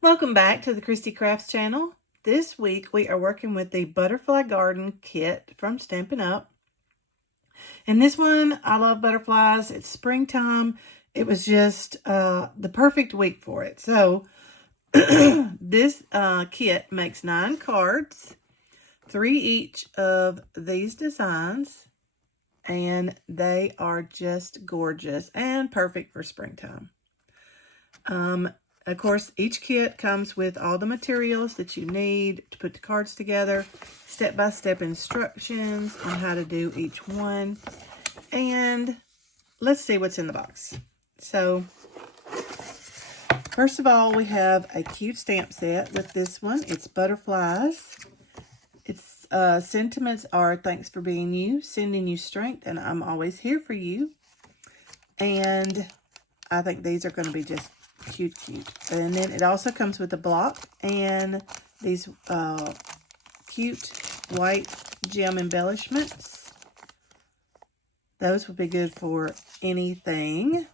Welcome back to the Christy Crafts channel. This week we are working with the Butterfly Garden kit from Stampin' Up. And this one, I love butterflies. It's springtime. It was just the perfect week for it. So this kit makes 9 cards, 3 each of these designs. And they are just gorgeous and perfect for springtime. Of course, each kit comes with all the materials that you need to put the cards together, step-by-step instructions on how to do each one. And let's see what's in the box. So, first of all, we have a cute stamp set with this one. It's butterflies. Its sentiments are thanks for being you, sending you strength, and I'm always here for you. And I think these are going to be just cute. And then it also comes with a block and these cute white gem embellishments. Those would be good for anything.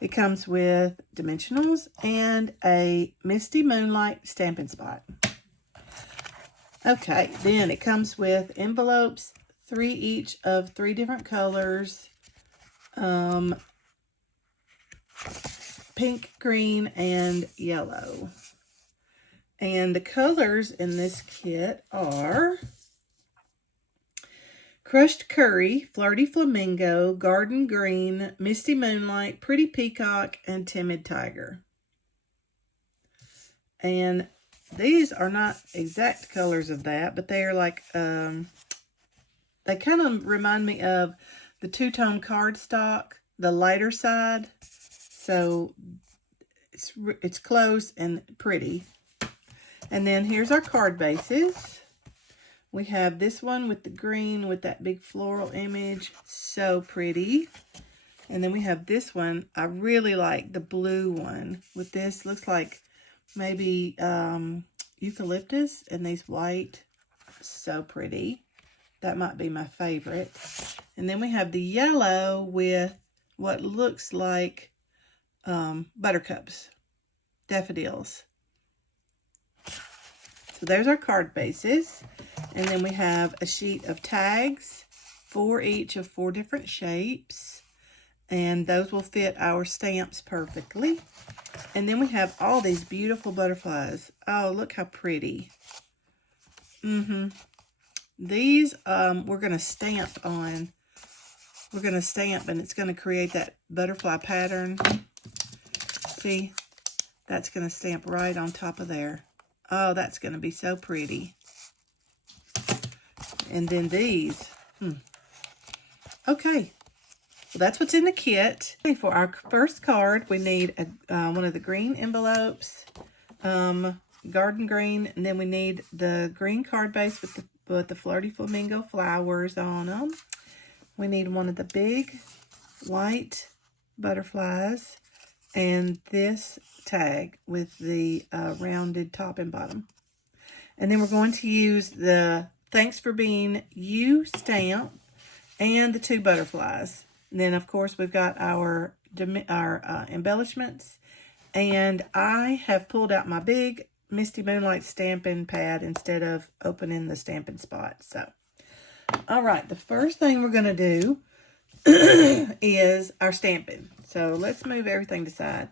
It comes with dimensionals and a Misty Moonlight Stampin' Spot. Okay, then it comes with envelopes, 3 each of 3 different colors. Pink, green, and yellow. And the colors in this kit are Crushed Curry, Flirty Flamingo, Garden Green, Misty Moonlight, Pretty Peacock, and Timid Tiger. And these are not exact colors of that, but they are like, they kind of remind me of the two-tone cardstock, the lighter side. So it's close and pretty. And then here's our card bases. We have this one with the green with that big floral image. So pretty. And then we have this one. I really like the blue one with this. Looks like maybe eucalyptus and these white. So pretty. That might be my favorite. And then we have the yellow with what looks like buttercups, daffodils. So there's our card bases. And then we have a sheet of tags, 4 each of 4 different shapes. And those will fit our stamps perfectly. And then we have all these beautiful butterflies. Oh, look how pretty. These we're going to stamp on. We're going to stamp and it's going to create that butterfly pattern. See, that's going to stamp right on top of there. Oh, that's going to be so pretty. And then these. Okay. Well, that's what's in the kit. Okay, for our first card, we need one of the green envelopes, garden green, and then we need the green card base with the Flirty Flamingo flowers on them. We need one of the big white butterflies. And this tag with the rounded top and bottom. And then we're going to use the Thanks for Being You stamp and the 2 butterflies. And then, of course, we've got our embellishments. And I have pulled out my big Misty Moonlight stamping pad instead of opening the Stampin' Spot. So, all right, the first thing we're going to do is our stamping. So let's move everything aside.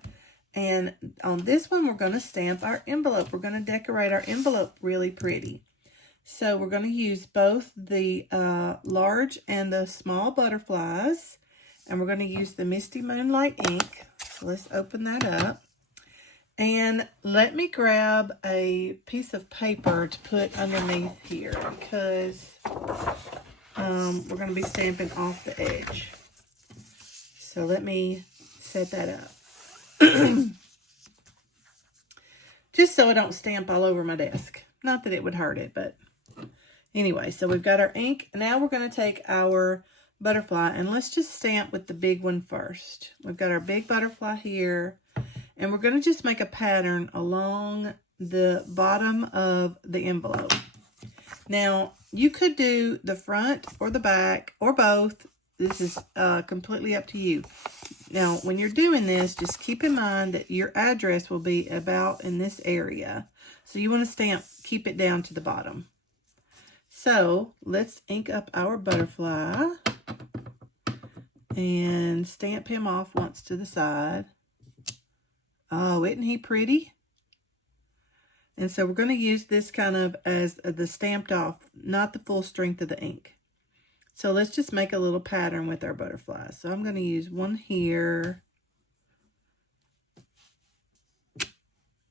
And on this one, we're going to stamp our envelope. We're going to decorate our envelope really pretty. So we're going to use both the large and the small butterflies. And we're going to use the Misty Moonlight ink. So let's open that up. And let me grab a piece of paper to put underneath here because we're going to be stamping off the edge. So let me set that up. Just so I don't stamp all over my desk. Not that it would hurt it, but anyway. So we've got our ink. Now we're going to take our butterfly and let's just stamp with the big one first. We've got our big butterfly here. And we're going to just make a pattern along the bottom of the envelope. Now, you could do the front or the back or both This is completely up to you. Now, when you're doing this, just keep in mind that your address will be about in this area. So you want to keep it down to the bottom. So let's ink up our butterfly and stamp him off once to the side. Oh, isn't he pretty? And so we're going to use this kind of as the stamped off, not the full strength of the ink. So let's just make a little pattern with our butterflies. So I'm going to use one here.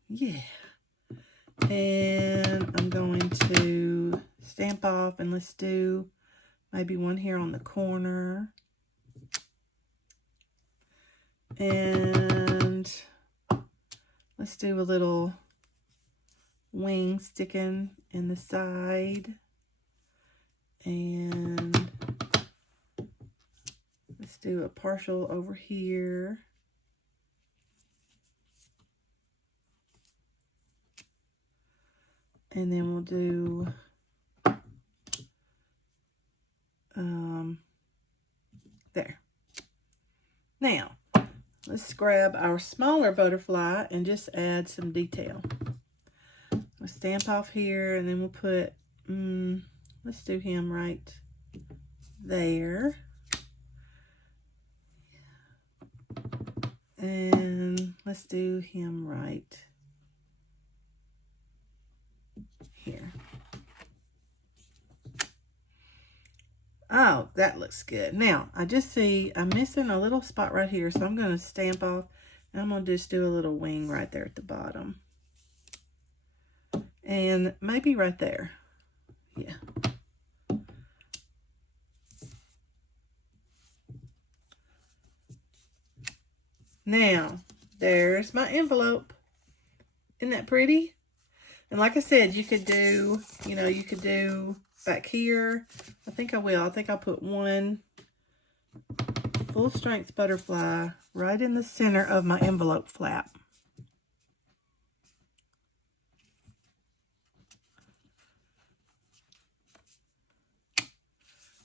Yeah. And I'm going to stamp off, and let's do maybe one here on the corner. And let's do a little wing sticking in the side. And let's do a partial over here. And then we'll do there. Now, let's grab our smaller butterfly and just add some detail. We'll stamp off here, and then we'll put, let's do him right there. And let's do him right here. Oh, that looks good. Now, I just see I'm missing a little spot right here, so I'm going to stamp off, and I'm going to just do a little wing right there at the bottom. And maybe right there. Yeah. Now, there's my envelope. Isn't that pretty? And like I said, you could do, you could do back here. I think I will. I think I'll put one full strength butterfly right in the center of my envelope flap.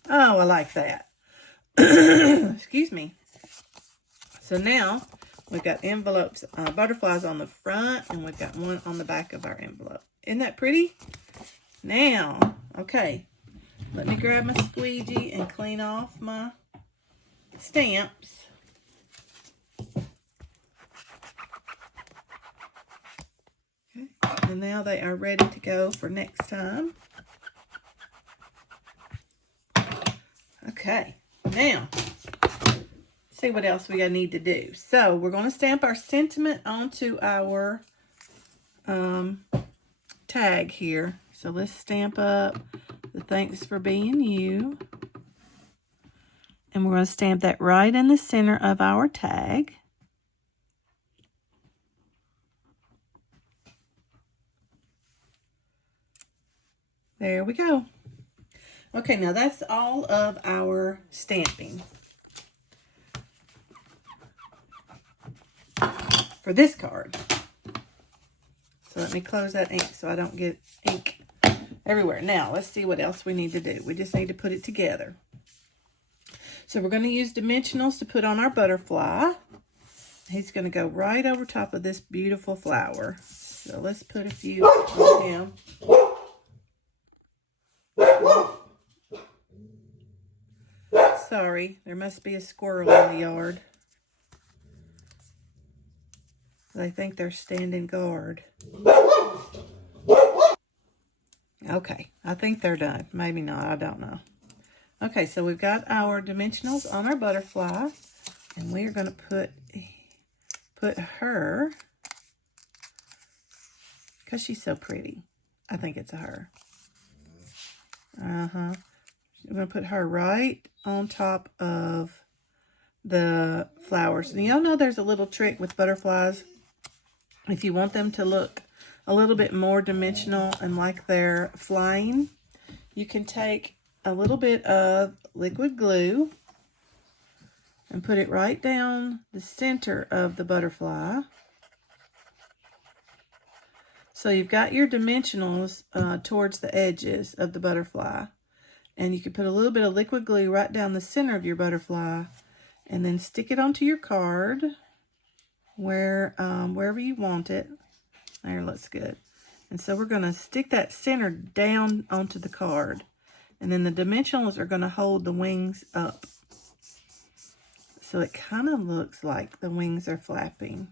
Oh, I like that. Excuse me. So now we've got envelopes, butterflies on the front, and we've got one on the back of our envelope. Isn't that pretty? Now, okay, let me grab my squeegee and clean off my stamps. Okay, and now they are ready to go for next time. Okay, now, see what else we need to do. So we're going to stamp our sentiment onto our tag here. So let's stamp up the thanks for being you. And we're going to stamp that right in the center of our tag. There we go. Okay, now that's all of our stamping for this card. So let me close that ink so I don't get ink everywhere. Now, let's see what else we need to do. We just need to put it together. So we're going to use dimensionals to put on our butterfly. He's going to go right over top of this beautiful flower. So let's put a few on him. Sorry, there must be a squirrel in the yard. I think they're standing guard. Okay, I think they're done. Maybe not, I don't know. Okay, so we've got our dimensionals on our butterfly, and we're going to put her, because she's so pretty. I think it's a her. I'm going to put her right on top of the flowers. And y'all know there's a little trick with butterflies. If you want them to look a little bit more dimensional and like they're flying, you can take a little bit of liquid glue and put it right down the center of the butterfly. So you've got your dimensionals towards the edges of the butterfly. And you can put a little bit of liquid glue right down the center of your butterfly and then stick it onto your card wherever you want it. There, looks good. And so we're going to stick that center down onto the card. And then the dimensionals are going to hold the wings up. So it kind of looks like the wings are flapping.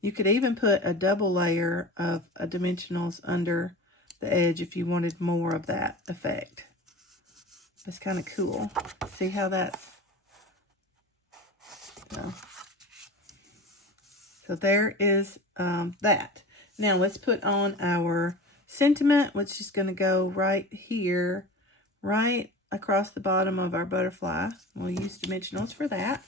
You could even put a double layer of dimensionals under the edge if you wanted more of that effect. It's kind of cool. See how that's... So there is that. Now let's put on our sentiment, which is going to go right here, right across the bottom of our butterfly. We'll use dimensionals for that.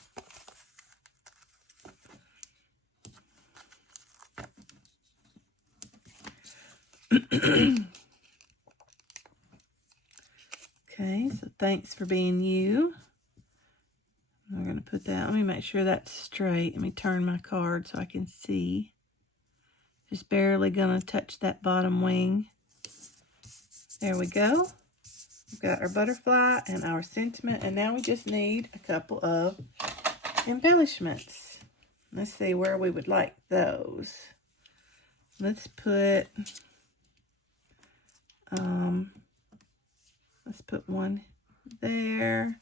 Okay, so thanks for being you. We're going to put that, let me make sure that's straight. Let me turn my card so I can see. Just barely going to touch that bottom wing. There we go. We've got our butterfly and our sentiment, and now we just need a couple of embellishments. Let's see where we would like those. Let's put one there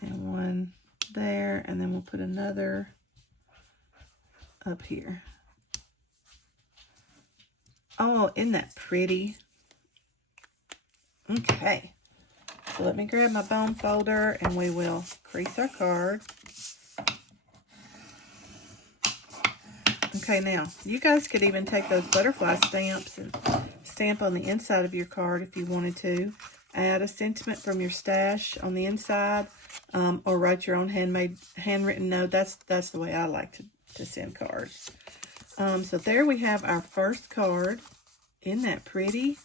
and one there, and then we'll put another up here. Oh, isn't that pretty? Okay, so let me grab my bone folder and we will crease our card. Okay, now, you guys could even take those butterfly stamps and stamp on the inside of your card if you wanted to. Add a sentiment from your stash on the inside, or write your own handwritten note. That's the way I like to send cards. So there we have our first card. Isn't that pretty?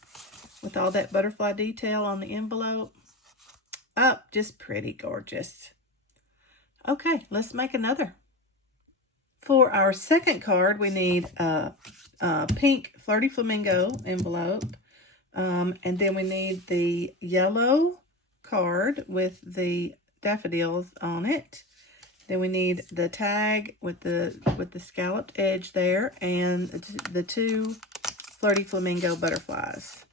With all that butterfly detail on the envelope. Oh, just pretty gorgeous. Okay, let's make another. For our second card, we need a pink Flirty Flamingo envelope. And then we need the yellow card with the daffodils on it. Then we need the tag with the scalloped edge there, and the two Flirty Flamingo butterflies.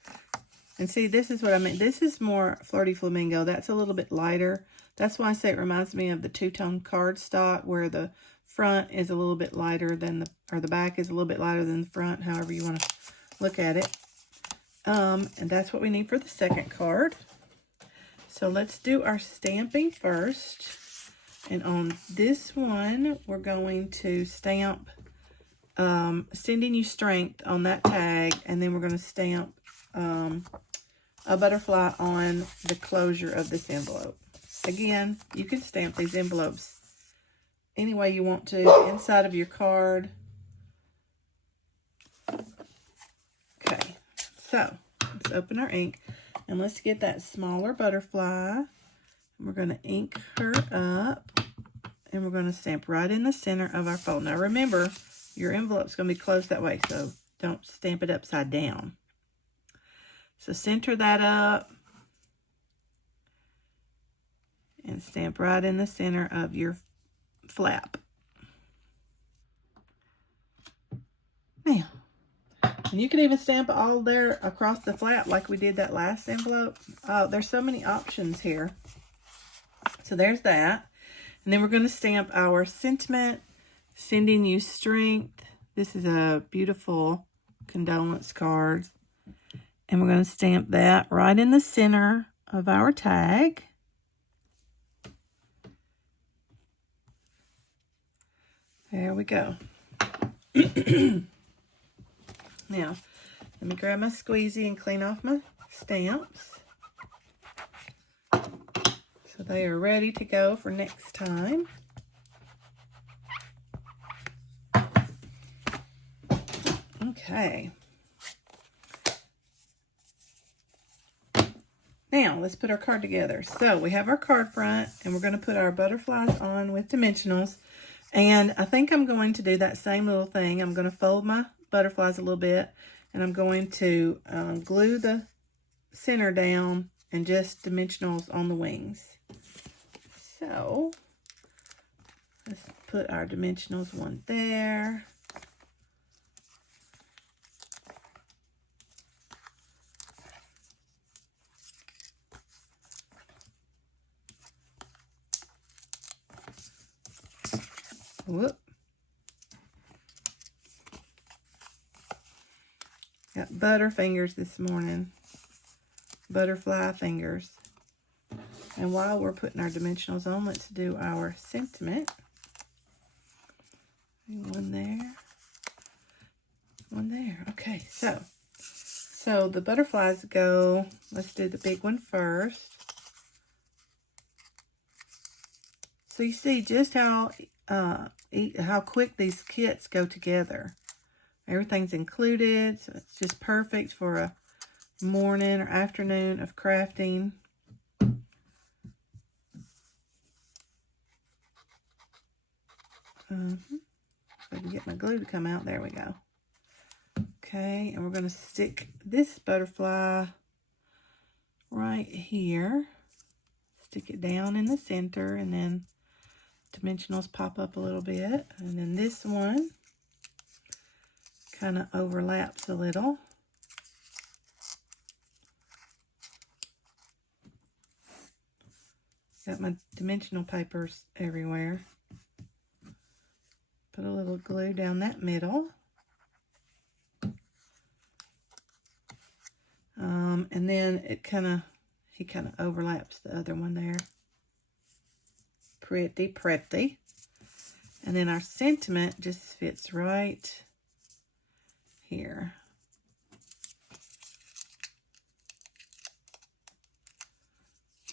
And see, this is what I mean. This is more Flirty Flamingo. That's a little bit lighter. That's why I say it reminds me of the two-tone cardstock, where the front is a little bit lighter than the back is a little bit lighter than the front, however you want to look at it. And that's what we need for the second card. So let's do our stamping first. And on this one, we're going to stamp Sending You Strength on that tag. And then we're going to stamp a butterfly on the closure of this envelope. Again, you can stamp these envelopes any way you want to, inside of your card. Okay, so let's open our ink and let's get that smaller butterfly. We're going to ink her up and we're going to stamp right in the center of our fold. Now remember, your envelope's going to be closed that way, so don't stamp it upside down. So center that up and stamp right in the center of your flap. Now, and you can even stamp it all there across the flap like we did that last envelope. Oh, there's so many options here. So there's that. And then we're going to stamp our sentiment, Sending You Strength. This is a beautiful condolence card. And we're going to stamp that right in the center of our tag. There we go. Now, let me grab my squeezy and clean off my stamps. So they are ready to go for next time. Okay. Now, let's put our card together. So, we have our card front, and we're going to put our butterflies on with dimensionals. And I think I'm going to do that same little thing. I'm going to fold my butterflies a little bit, and I'm going to glue the center down and just dimensionals on the wings. So let's put our dimensionals one there. Whoop. Got butterfingers this morning. Butterfly fingers. And while we're putting our dimensionals on, let's do our sentiment. One there. One there. Okay, so the butterflies go, let's do the big one first. So you see just how quick these kits go together. Everything's included, so it's just perfect for a morning or afternoon of crafting. So to get my glue to come out, there we go. Okay, and we're going to stick this butterfly right here. Stick it down in the center, and then dimensionals pop up a little bit. And then this one kind of overlaps a little. Got my dimensional papers everywhere. Put a little glue down that middle. And then he kind of overlaps the other one there. Pretty. And then our sentiment just fits right here.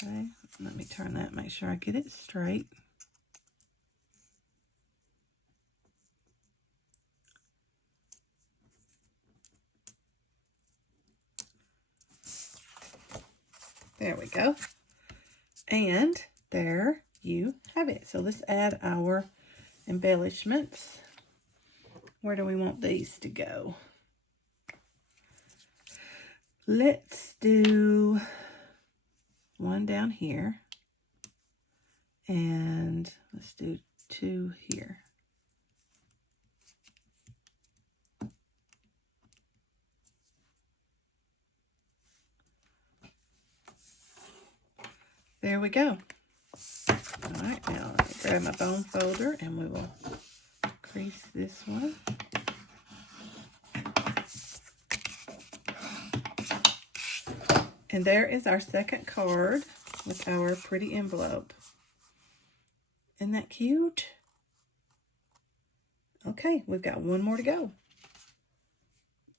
Okay, let me turn that, make sure I get it straight. There we go. And there you have it. So let's add our embellishments. Where do we want these to go? Let's do one down here. And let's do two here. There we go. All right, now let me grab my bone folder and we will crease this one. And there is our second card with our pretty envelope. Isn't that cute? Okay, we've got one more to go.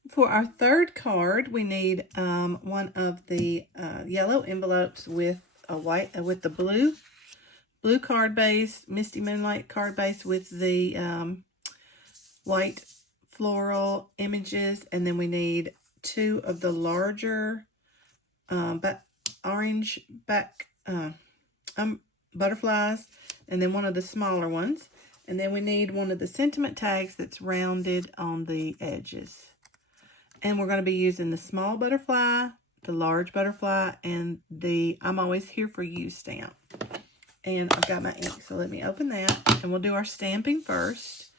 For our third card, we need one of the yellow envelopes with a white, with the blue card base, Misty Moonlight card base with the white floral images, and then we need two of the larger orange back butterflies, and then one of the smaller ones, and then we need one of the sentiment tags that's rounded on the edges. And we're going to be using the small butterfly, the large butterfly, and the I'm Always Here For You stamp. And I've got my ink, so let me open that. And we'll do our stamping first.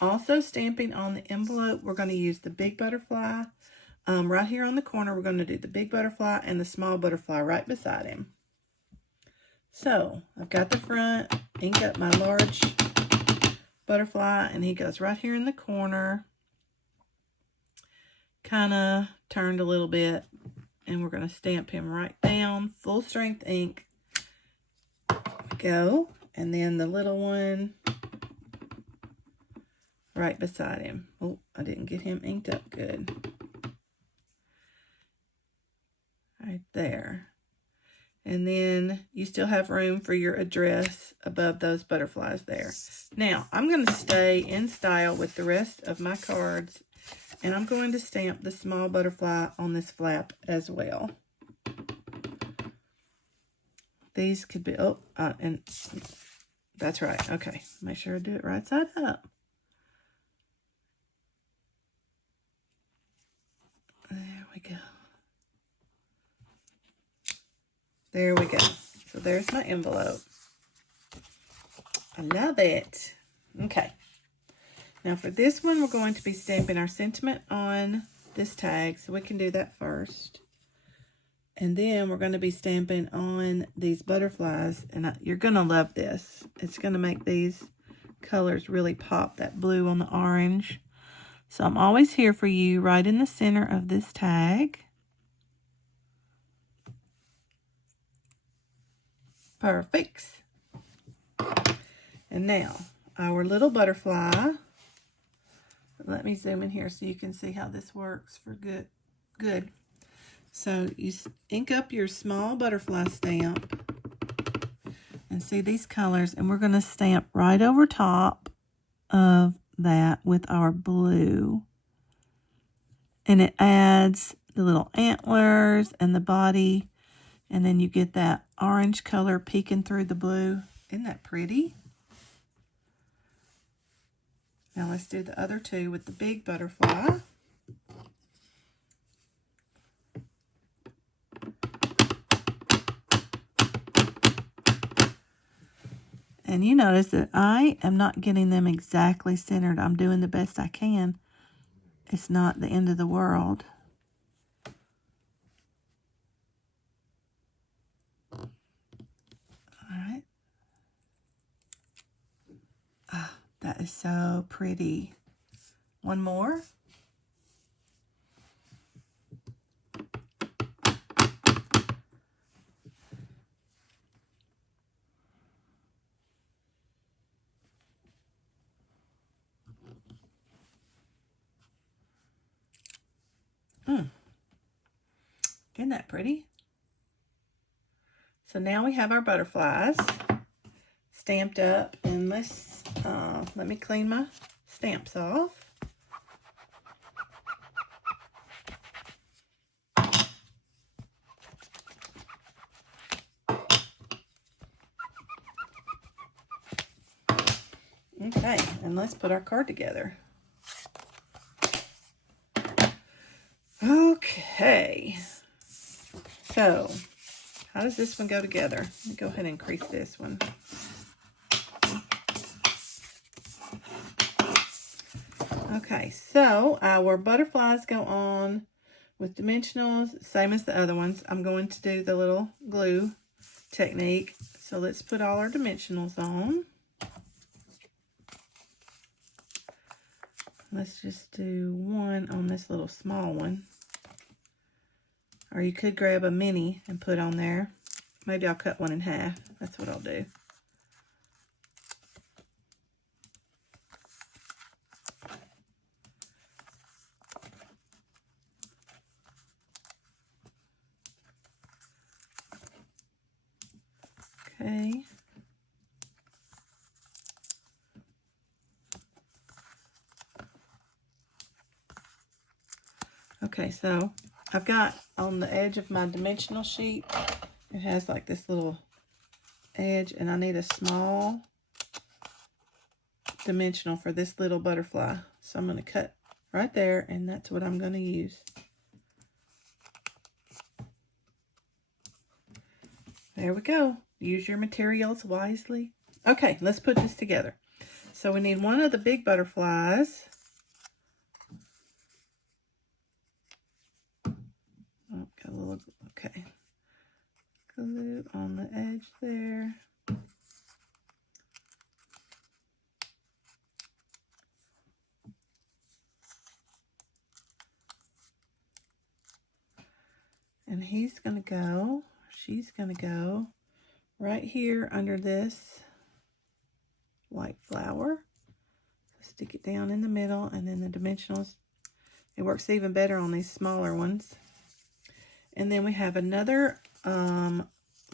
Also stamping on the envelope, we're going to use the big butterfly. Right here on the corner, we're going to do the big butterfly and the small butterfly right beside him. So, I've got the front, ink up my large butterfly, and he goes right here in the corner. Kind of turned a little bit, and we're going to stamp him right down, full strength ink. Go, and then the little one right beside him. Oh, I didn't get him inked up good. Right there. And then you still have room for your address above those butterflies there. Now, I'm going to stay in style with the rest of my cards, and I'm going to stamp the small butterfly on this flap as well. These could be, and that's right. Okay, make sure I do it right side up. There we go. There we go. So there's my envelope. I love it. Okay. Now for this one, we're going to be stamping our sentiment on this tag. So we can do that first. And then we're going to be stamping on these butterflies. And you're going to love this. It's going to make these colors really pop, that blue on the orange. So I'm always here for you right in the center of this tag. Perfect. And now our little butterfly. Let me zoom in here so you can see how this works for good. So you ink up your small butterfly stamp and see these colors, and we're going to stamp right over top of that with our blue. And it adds the little antlers and the body, and then you get that orange color peeking through the blue. Isn't that pretty? Now let's do the other two with the big butterfly. And you notice that I am not getting them exactly centered. I'm doing the best I can. It's not the end of the world. All right. Ah, that is so pretty. One more. Isn't that pretty? So now we have our butterflies stamped up, and let me clean my stamps off. Okay, and let's put our card together. Okay, so how does this one go together? Let me go ahead and increase this one. Okay, so our butterflies go on with dimensionals, same as the other ones. I'm going to do the little glue technique. So let's put all our dimensionals on. Let's just do one on this little small one. Or you could grab a mini and put on there. Maybe I'll cut one in half. That's what I'll do. Okay. Okay, so I've got on the edge of my dimensional sheet, it has like this little edge, and I need a small dimensional for this little butterfly. So I'm going to cut right there, and that's what I'm going to use. There we go. Use your materials wisely. Okay, let's put this together. So we need one of the big butterflies. Oh, got a little, okay. Glue on the edge there. And he's going to go, she's going to go right here under this white flower. Stick it down in the middle, and then the dimensionals. It works even better on these smaller ones. And then we have another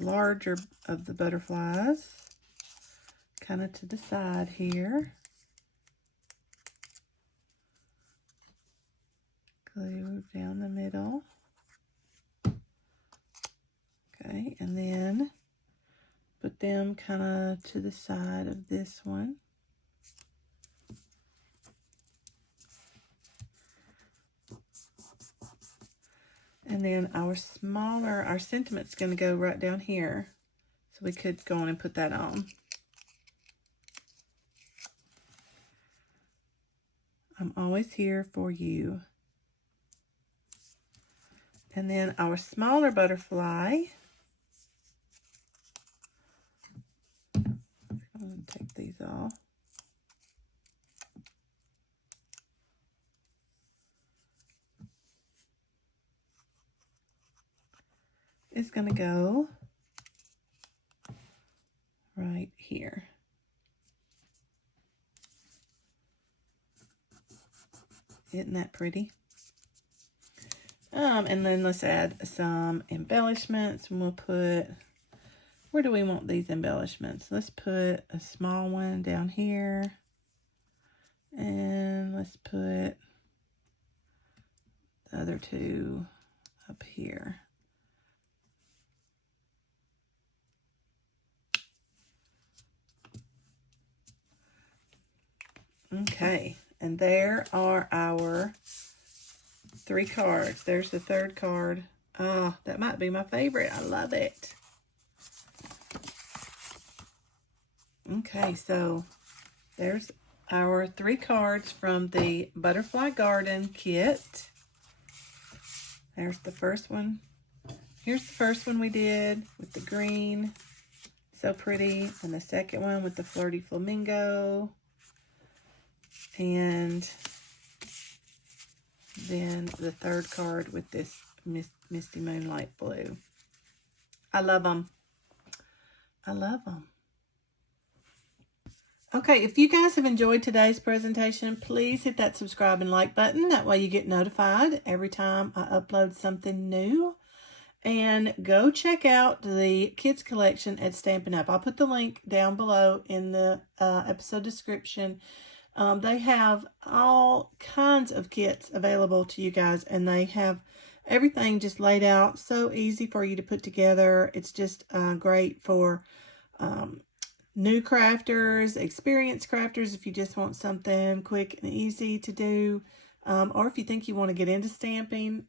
larger of the butterflies, kind of to the side here. Glue down the middle. Okay, and then put them kind of to the side of this one. And then our sentiment's going to go right down here. So we could go on and put that on. I'm always here for you. And then our smaller butterfly. I'm going to take these off. It's going to go right here. Isn't that pretty? And then let's add some embellishments, and we'll put, where do we want these embellishments? Let's put a small one down here, and let's put the other two up here. Okay, and there are our 3 cards. There's the 3rd card. Oh, that might be my favorite. I love it. Okay, so there's our 3 cards from the Butterfly Garden kit. There's the first one. Here's the first one we did with the green. So pretty. And the second one with the flirty flamingo. And then the 3rd card with this Misty Moonlight blue. I love them. I love them. Okay, if you guys have enjoyed today's presentation, please hit that subscribe and like button. That way you get notified every time I upload something new. And go check out the kids collection at Stampin' Up. I'll put the link down below in the episode description. They have all kinds of kits available to you guys, and they have everything just laid out so easy for you to put together. It's just great for new crafters, experienced crafters, if you just want something quick and easy to do, or if you think you want to get into stamping,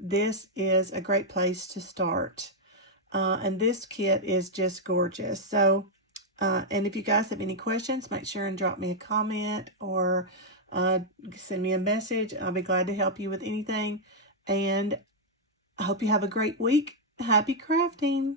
this is a great place to start. And this kit is just gorgeous. So, and if you guys have any questions, make sure and drop me a comment or send me a message. I'll be glad to help you with anything. And I hope you have a great week. Happy crafting!